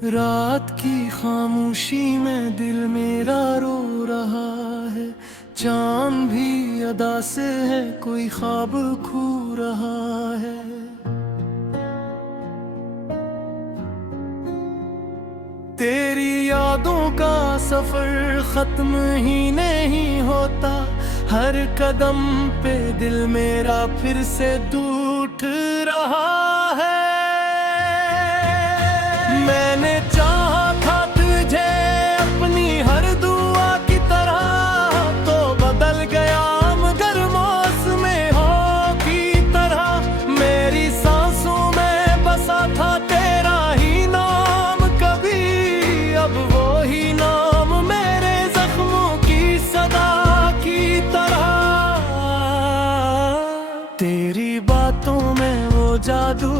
रात की खामोशी में दिल मेरा रो रहा है। चांद भी अदा से है, कोई ख्वाब खो रहा है। तेरी यादों का सफर खत्म ही नहीं होता। हर कदम पे दिल मेरा फिर से टूट रहा है। मैंने चाहा था तुझे अपनी हर दुआ की तरह, तो बदल गया मगर मौसम हो की तरह। मेरी सांसों में बसा था तेरा ही नाम कभी, अब वो ही नाम मेरे जख्मों की सदा की तरह। तेरी बातों में वो जादू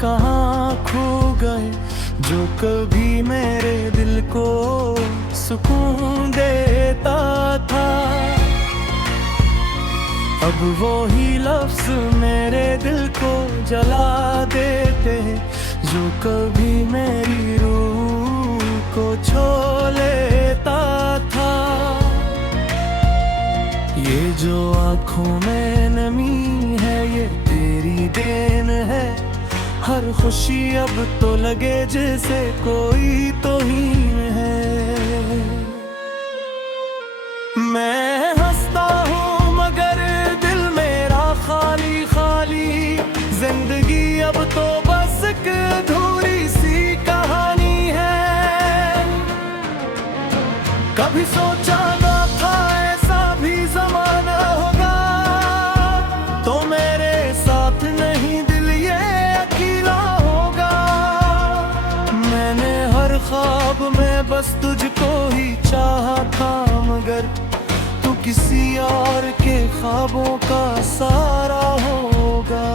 कहाँ खो गए, जो कभी मेरे दिल को सुकून देता था। अब वो ही लफ्ज मेरे दिल को जला देते, जो कभी मेरी रूह को छू लेता था। ये जो आँखों में नमी है, ये तेरी देन है। हर खुशी अब तो लगे जैसे कोई तो ही है। मैं हंसता हूँ मगर दिल मेरा खाली खाली। जिंदगी अब तो बस एक अधूरी सी कहानी है। कभी सोचा ना था ऐसा भी जमाना होगा, तो मेरे साथ नहीं दिल ये अकेला होगा। मैंने हर ख्वाब में बस तुझको ही चाहा था, मगर तू किसी और के ख्वाबों का सहारा होगा।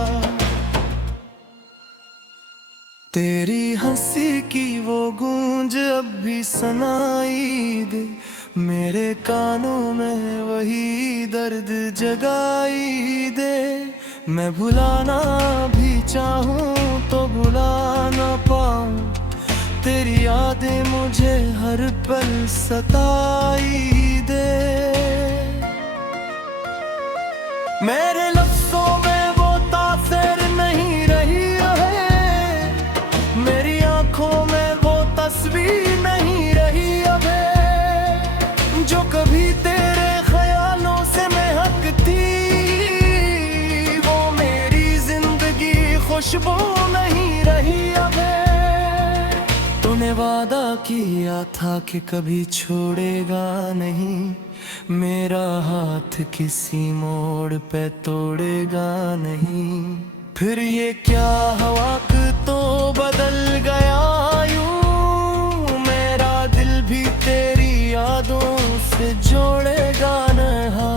तेरी हंसी की वो गूंज अब भी सुनाई दे, मेरे कानों में वही दर्द जगाई दे। मैं भुलाना भी चाहूँ तो भुला ना पाऊँ, तेरी यादें मुझे हर पल सताई दे। मेरे लफ्ज़ों में वो तासीर नहीं रही है, मेरी आंखों में वो तस्वीर नहीं रही अब। जो कभी तेरे ख्यालों से महकती, वो मेरी जिंदगी खुशबू नहीं रही अब। तूने वादा किया था कि कभी छोड़ेगा नहीं, मेरा हाथ किसी मोड़ पे तोड़ेगा नहीं। फिर ये क्या हवा तो बदल गया यूं, मेरा दिल भी तेरी यादों से जोड़ेगा नहीं।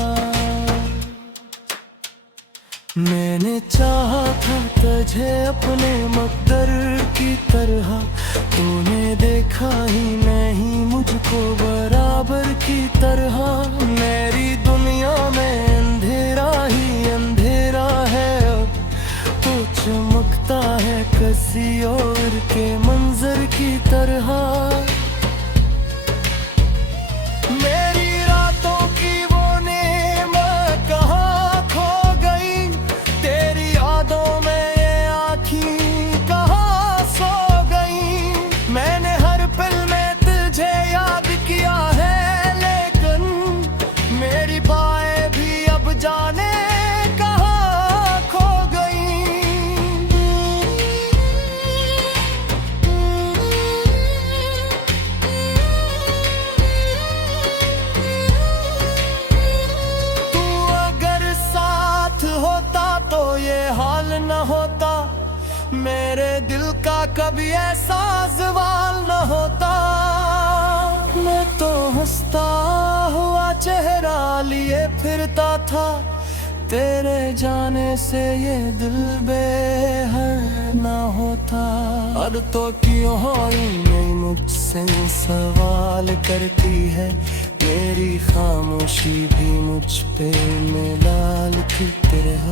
मैंने चाहा था तुझे अपने मकदर की तरह, तूने देखा ही नहीं मुझको बराबर की तरह। मेरी दुनिया में अंधेरा ही अंधेरा है अब, तो चमकता है किसी और के मंजर की तरह। मेरी रातों की वो नेमत कहाँ खो गई, तेरी यादों में ये आँखें कहाँ सो गई। मैंने हर पल में तुझे याद किया है, लेकिन मेरी बाहें भी अब जाने कहाँ खो गई। तू अगर साथ होता तो ये हाल न होता, मेरे दिल का कभी ऐसा सवाल न होता। मैं तो हंसता हुआ चेहरा लिए फिरता था, तेरे जाने से ये दिल बेहर न होता। अब तो क्यों ही नहीं मुझसे सवाल करती है, मेरी खामोशी भी मुझ पे मलाल की तरह।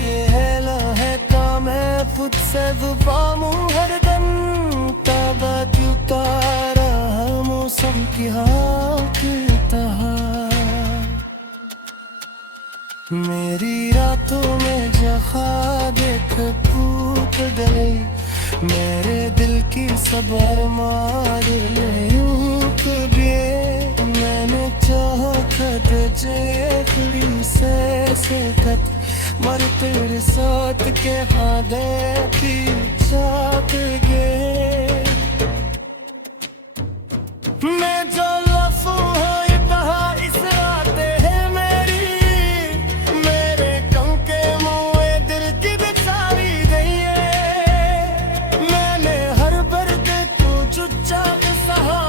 ये है लहका मैं खुद से जुबामू हरदम। बात उतारा मौसम की हाथ तहा। मेरी रातों में जखा देख फूट गई, मेरे दिल की सबर मार यूं कभी। मैंने चाहा खत जेखड़ी से खत मर तेरे साथ के हादे की चाक गे। मैं जो लफ्ज़ हूँ ये कहा इस रात है मेरी, मेरे कम के मुँह दिल की बेचारी गई है। मैंने हर बर्द तू चुच्चा सहा,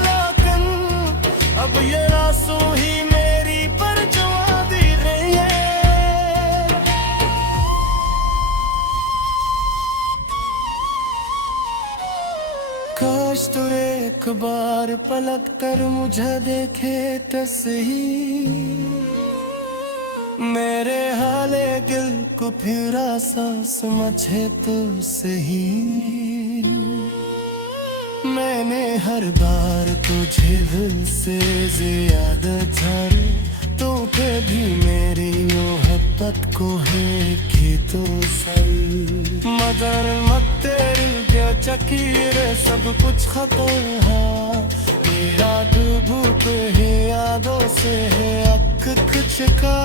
लेकिन अब ये आंसू ही मेरी परछुआ दी रही है। काश तू एक बार पलट कर मुझे देखे तो सही, मेरे हाले दिल को फिर सा समझे तो सही। मैंने हर बार तुझे दिल से ज्यादा चाहे, तू कभी मेरी मोहब्बत को है कि तो सही। मगर मत तेरी क्या चकीर सब कुछ खत्म है, मेरा भूख है यादों से है अक कुछ का।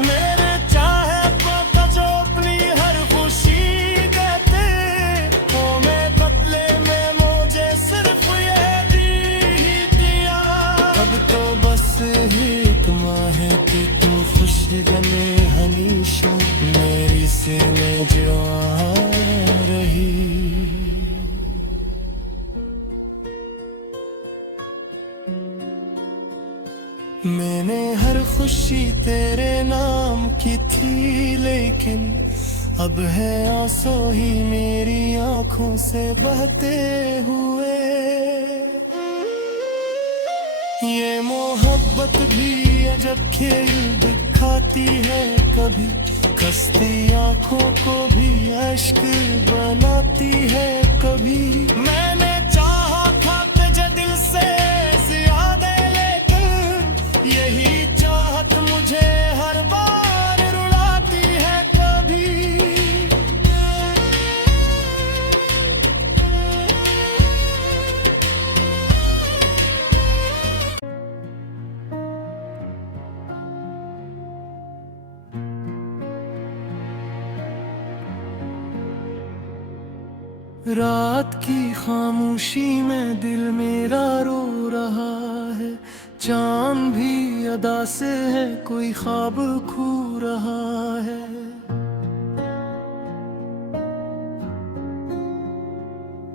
मेरे चाहे को जो अपनी हर खुशी देते हो, मैं बदले में मुझे सिर्फ ये दी दिया। अब तो बस एक माह है कि तू खुश गमे हमेशा मेरी से में जो आ रही। मैंने हर खुशी तेरे नाम की थी, लेकिन अब है आंसू ही मेरी आंखों से बहते हुए। ये मोहब्बत भी अजब खेल दिखाती है, कभी कस्ती आंखों को भी अश्क बनाती है कभी। मैंने चाहा था तुझे दिल से ज्यादा, लेकिन यही चाहत मुझे हर बार रुलाती है कभी। रात की खामोशी में दिल मेरा रो रहा है, चांद भी अदा से है कोई ख्वाब खो रहा है।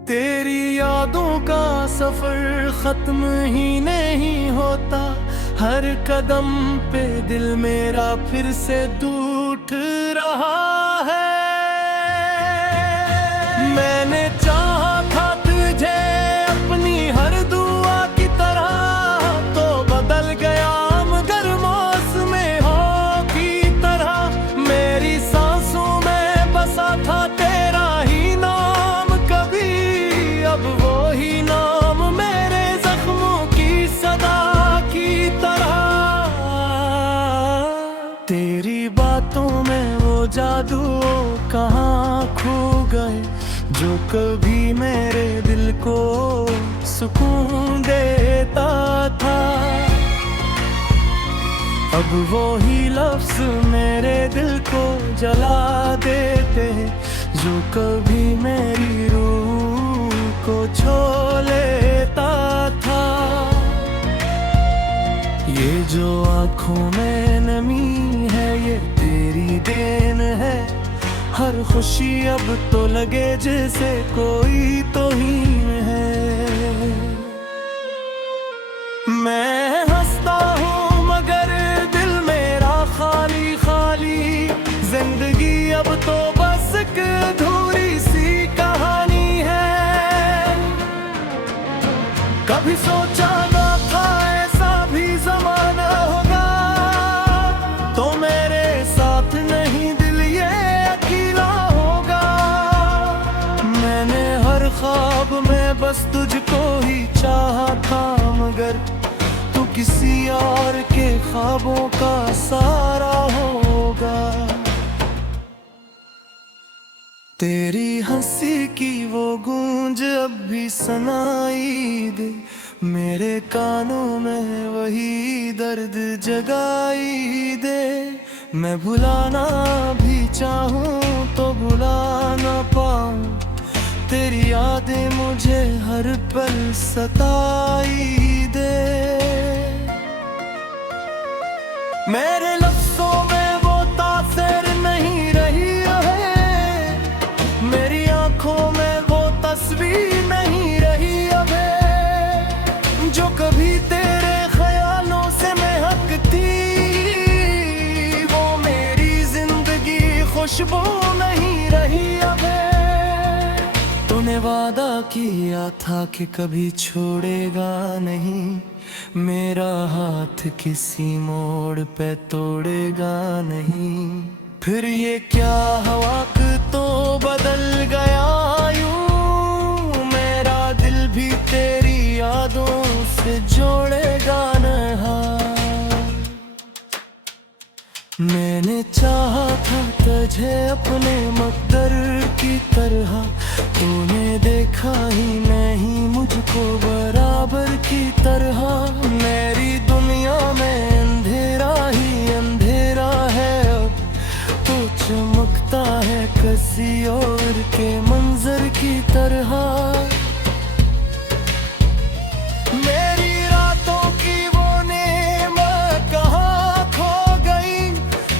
तेरी यादों का सफर खत्म ही नहीं होता, हर कदम पे दिल मेरा फिर से टूट रहा है। मैंने चाहा था तुझे अपनी हर दुआ की तरह, तो बदल गया मगर मौसम हो की तरह। मेरी सांसों में बसा था तेरा ही नाम कभी, अब वो ही नाम मेरे जख्मों की सदा की तरह। तेरी बातों में वो जादू कहाँ खो गए, जो कभी मेरे दिल को सुकून देता था। अब वो ही लफ्ज़ मेरे दिल को जला देते, जो कभी मेरी रूह को छू लेता था। ये जो आँखों में नमी है ये तेरी देन है, हर खुशी अब तो लगे जैसे कोई तो ही है। मैं हंसता हूँ मगर दिल मेरा खाली खाली, जिंदगी अब तो बस एक अधूरी सी कहानी है। कभी सोचा ना था ऐसा भी ज़माना होगा, तो मेरे साथ नहीं दिल ये अकेला होगा। मैंने हर ख्वाब में किसी और के ख्वाबों का सारा होगा। तेरी हंसी की वो गूंज अब भी सुनाई दे, मेरे कानों में वही दर्द जगाई दे। मैं भुलाना भी चाहूँ तो भुला ना पाऊँ, तेरी यादें मुझे हर पल सताई दे। मेरे लफ्ज़ों में वो तासर नहीं रही है, मेरी आंखों में वो तस्वीर नहीं रही अबे, जो कभी तेरे ख्यालों से महकती, वो मेरी जिंदगी खुशबू नहीं रही अबे। तूने वादा किया था कि कभी छोड़ेगा नहीं, मेरा हाथ किसी मोड़ पे तोड़ेगा नहीं। फिर ये क्या हवा तो बदल गया यूं, मेरा दिल भी तेरी यादों से जोड़ेगा नहीं। मैंने चाहा था तुझे अपने मकदर की तरह, तूने देखा ही नहीं मुझको बराबर की तरह। मेरी दुनिया में अंधेरा ही अंधेरा है अब, तू चमकता है किसी और के मंजर की तरह। मेरी रातों की वो नेमत कहाँ खो गई,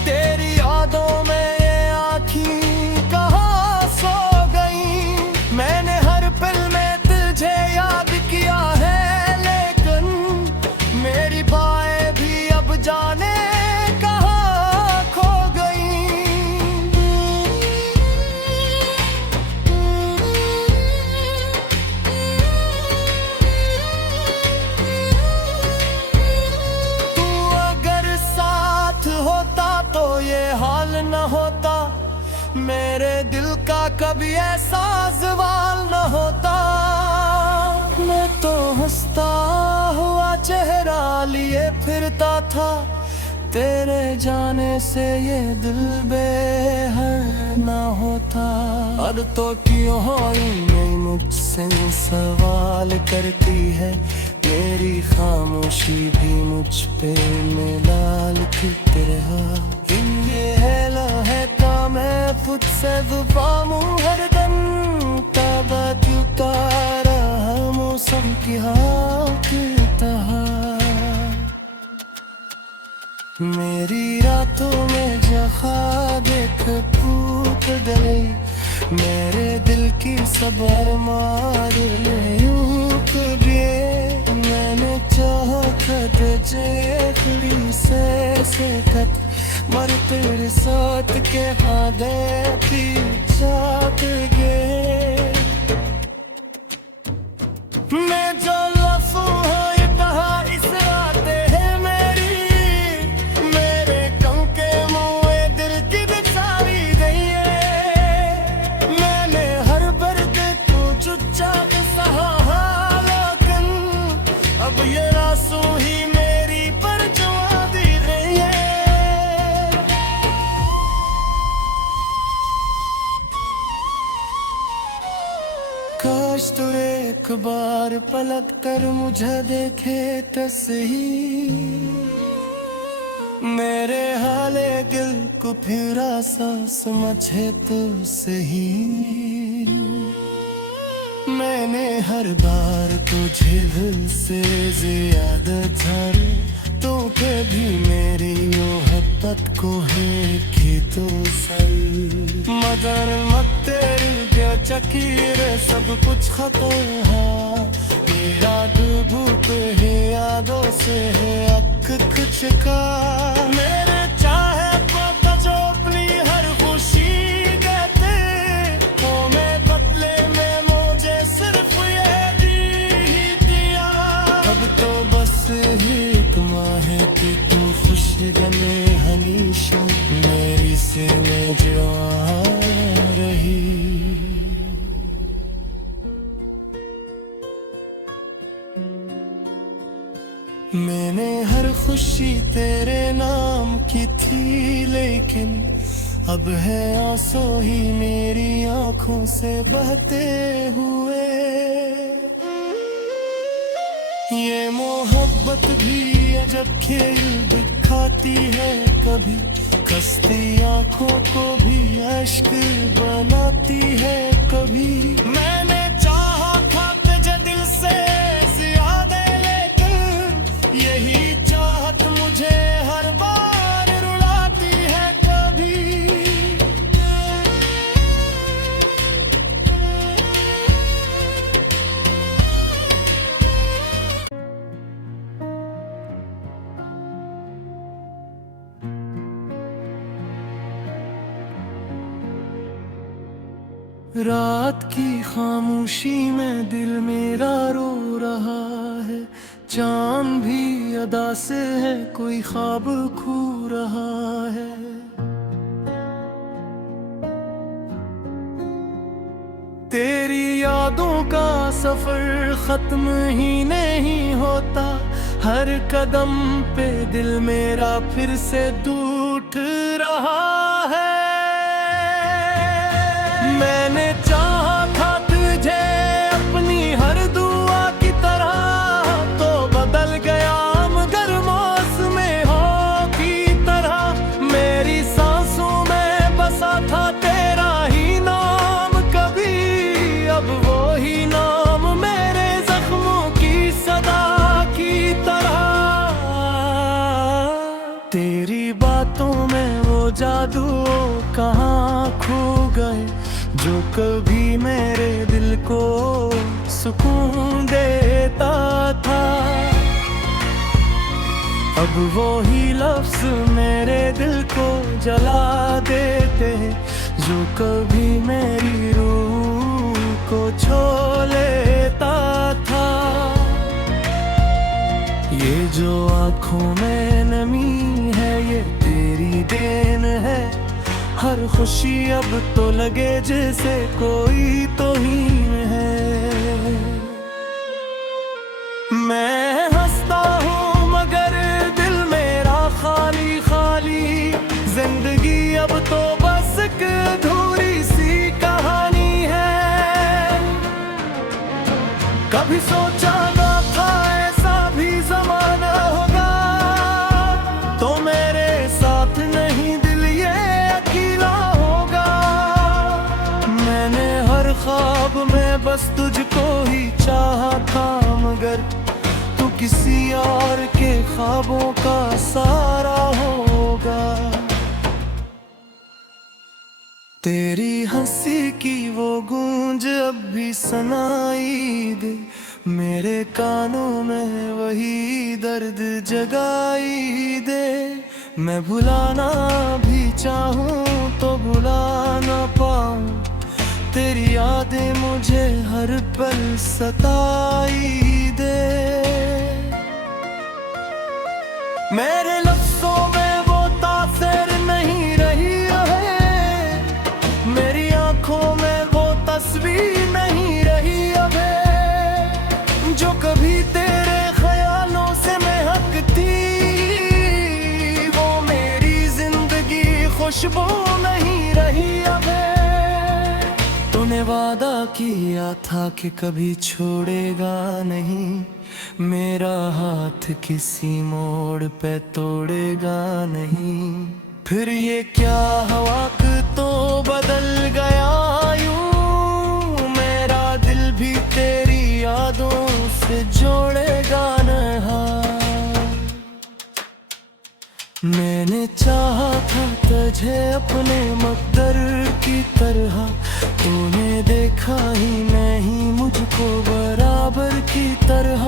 तेरी यादों में ये आँखें कहाँ सो गई। मैंने हर पल में तुझे याद किया है, लेकिन मेरी बाहें भी अब जाने कहाँ खो गई। तू अगर साथ होता तो ये हाल न होता, मेरे दिल का कभी ऐसा सवाल न होता। मैं तो हंसता हुआ चेहरा लिए फिरता था, तेरे जाने से ये दिल बेहर न होता। अब तो क्यों नहीं मुझसे सवाल करती है, मेरी खामोशी भी मुझ पे मिलाल की तरह। ये है ता मैं खुद से जुबामू हरदम, ताबा तुकारा मौसम की तरह। मेरी रातों में जखा देख फूट गई, मेरे दिल की सबर मार यूं करिए। मैंने चाहा तुझे खड़ी से खत, मर तेरे साथ के हादे पीछात गए। मैं जो लफ्ज़ है कहा इस रातें है मेरी, मेरे गम के मुँह दिल की बिचारी गई है। मैंने हर दर्द को चुपचाप सहा, लेकिन अब ये आंसू ही मेरी पर जुआ दी गई है। काश तू एक बार पलट कर मुझे देखे तो सही, मेरे हाले दिल को फिर सा समझे तो सही। मैंने हर बार तुझे दिल से ज्यादा जाने, तो कभी मेरी मोहब्बत को है कि तो सही। मगर मत तेरी क्या चकीर सब कुछ खत्म है, मेरा भूख है यादों से है अक कुछ का। मेरे चाहे को जो अपनी हर खुशी देते, तो मैं बदले में मुझे सिर्फ ये दी दिया। अब तो बस एक माँ है कि तू खुश गमे हमेशा मेरी से में जो रही। मैंने खुशी तेरे नाम की थी, लेकिन अब है आंसू ही मेरी आंखों से बहते हुए। ये मोहब्बत भी अजब खेल दिखाती है, कभी खस्ती आंखों को भी अश्क बनाती है। कभी मैंने चाहा था तुझे दिल से ज्यादा, लेकिन यही चाहत मुझे हर बार रुलाती है। कभी रात की खामोशी में दिल मेरा रो रहा है, चांद भी अदा से है कोई ख्वाब खो रहा है। तेरी यादों का सफर खत्म ही नहीं होता, हर कदम पे दिल मेरा फिर से टूट रहा है। मैंने चाहा था तुझे अपनी हर दुआ की तरह, तो बदल गया मगर मौसमे हो की तरह। मेरी सांसों में बसा था तेरा ही नाम कभी, अब वो ही नाम मेरे जख्मों की सदा की तरह। तेरी बातों में वो जादू कहाँ खो गए, जो कभी मेरे दिल को सुकून देता था। अब वो ही लफ्ज मेरे दिल को जला देते हैं, जो कभी मेरी रूह को छू लेता था। ये जो आँखों में नमी है ये तेरी देन है, हर खुशी अब तो लगे जैसे कोई तौहीन है। मैं हंसता हूँ मगर दिल मेरा खाली खाली, जिंदगी अब तो बस एक अधूरी सी कहानी है। कभी सोचा ना था ऐसा भी जमाना होगा, तो मेरे साथ नहीं दिल ये ख्वाब में बस तुझको ही चाहा था, मगर तू किसी और के ख्वाबों का सहारा होगा। तेरी हंसी की वो गूंज अब भी सुनाई दे, मेरे कानों में वही दर्द जगाई दे। मैं भुलाना भी चाहूँ तो भुला ना पाऊँ, तेरी यादें मुझे हर पल सताई दे। मेरे लफ्ज़ों में वो तासीर नहीं रही है, मेरी आंखों में वो तस्वीर नहीं रही अब, जो कभी तेरे ख्यालों से महकती। वो मेरी जिंदगी खुशबू नहीं रही अब। तूने वादा किया था कि कभी छोड़ेगा नहीं, मेरा हाथ किसी मोड़ पे तोड़ेगा नहीं। फिर ये क्या हवा तो बदल गया यूं, मेरा दिल भी तेरी यादों से जोड़ेगा नहीं। मैंने चाहा था तुझे अपने मकदर की तरह, तूने देखा ही नहीं मुझको बराबर की तरह।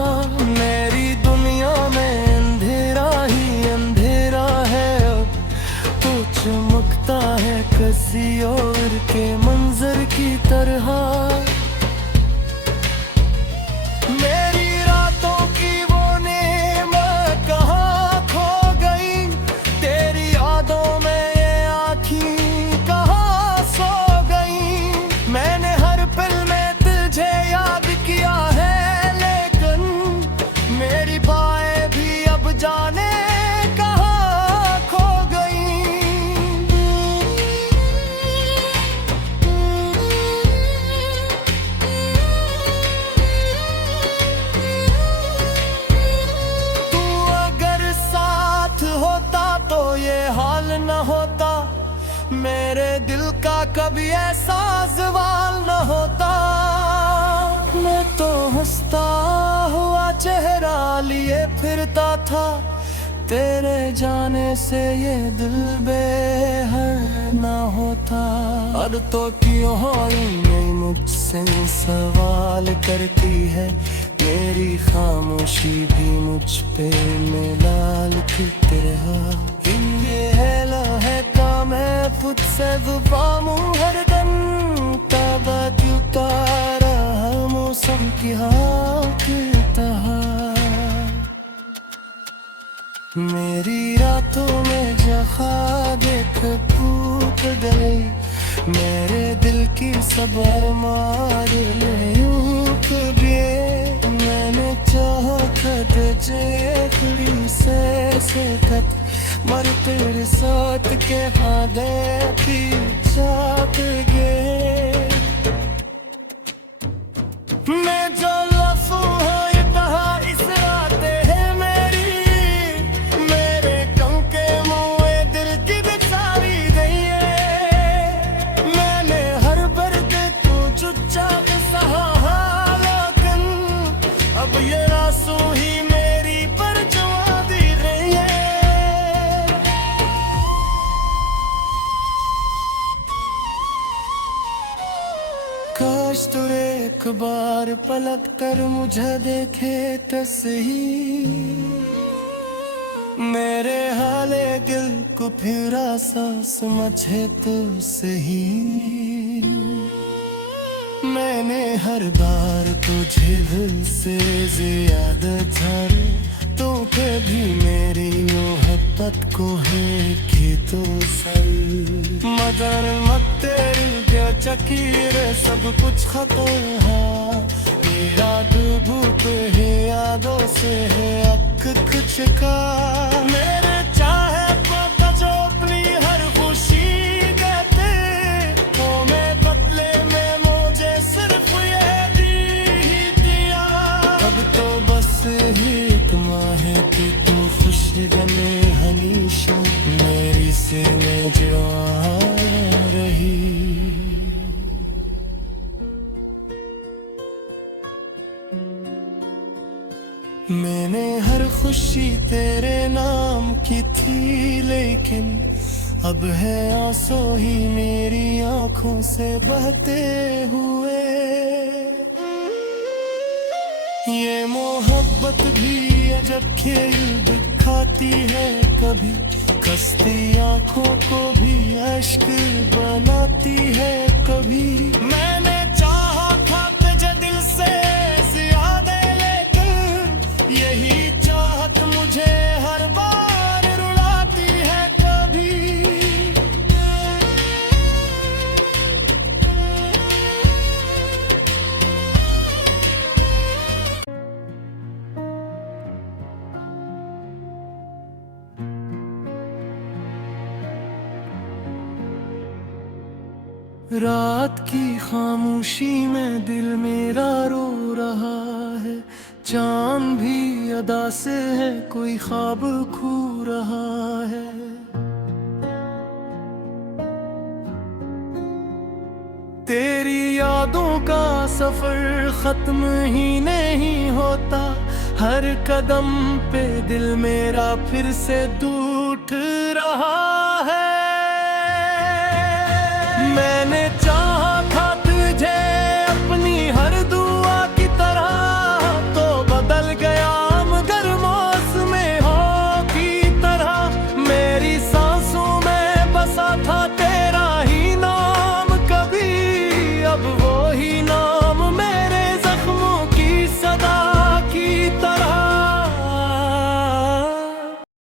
मेरी दुनिया में अंधेरा ही अंधेरा है अब, तो चमकता है किसी और के मंजर की तरह। मेरी रातों की वो नेमत कहाँ खो गई, तेरी यादों में ये आँखें कहाँ सो गई। मैंने हर पल में तुझे याद किया है, लेकिन मेरी बाहें भी अब तो ये हाल न होता, मेरे दिल का कभी ऐसा सवाल न होता। मैं तो हंसता हुआ चेहरा लिए फिरता था, तेरे जाने से ये दिल बेहर न होता। अब तो क्यों नहीं मुझसे सवाल करती है, मेरी खामोशी भी मुझ पे मिलाल की तरह। ये है का मैं खुद से जुबामू हरदम, तब उतारा मौसम की हाकता। मेरी रातों में जहाँ देख फूट गई, मेरे दिल की सब मार यूं कभी। मैंने चाहा खत जेखड़ी से खत, मर तेरे साथ के हादे भी चाप गए। मैं जो लफ्ज़ हूँ ये कहा इस राते है मेरी, मेरे कम के मुँह दिल की बिचारी गई है। मैंने हर बर्द तू चुच्चा सहा, लेकिन अब ये आंसू ही मेरी परछाई दी रही है। काश तू एक बार पलट कर मुझे देखे तो सही, मेरे हाले दिल को फिर सा समझे तो सही। मैंने हर बार तुझे दिल से ज्यादा झाड़े, तो कभी मेरी मोहब्बत को है कि तो सल। मगर मत तेरी जो चकीर सब कुछ खत्म है, मेरा डूब है यादों से है अक कुछ का। मेरे चाहे को जो अपनी हर खुशी देते, तो मैं बदले में मुझे सिर्फ ये दी दिया। अब तो बस एक माह कि तू खुश बने हमेशा, मेरी से में जो आ रही। मैंने हर खुशी तेरे नाम की थी, लेकिन अब है आंसू ही मेरी आंखों से बहते हुए। ये मोहब्बत भी अजब खेल दिखाती है, कभी कस्ती आंखों को भी अश्क बनाती है कभी। मैंने चाहा था तुझे दिल से ज्यादा, लेकिन यही चाहत मुझे हर बार रुलाती है कभी। रात की खामोशी में दिल मेरा रो रहा है, चांद भी अदा से है कोई ख्वाब खो रहा है। तेरी यादों का सफर खत्म ही नहीं होता, हर कदम पे दिल मेरा फिर से टूट रहा है। मैंने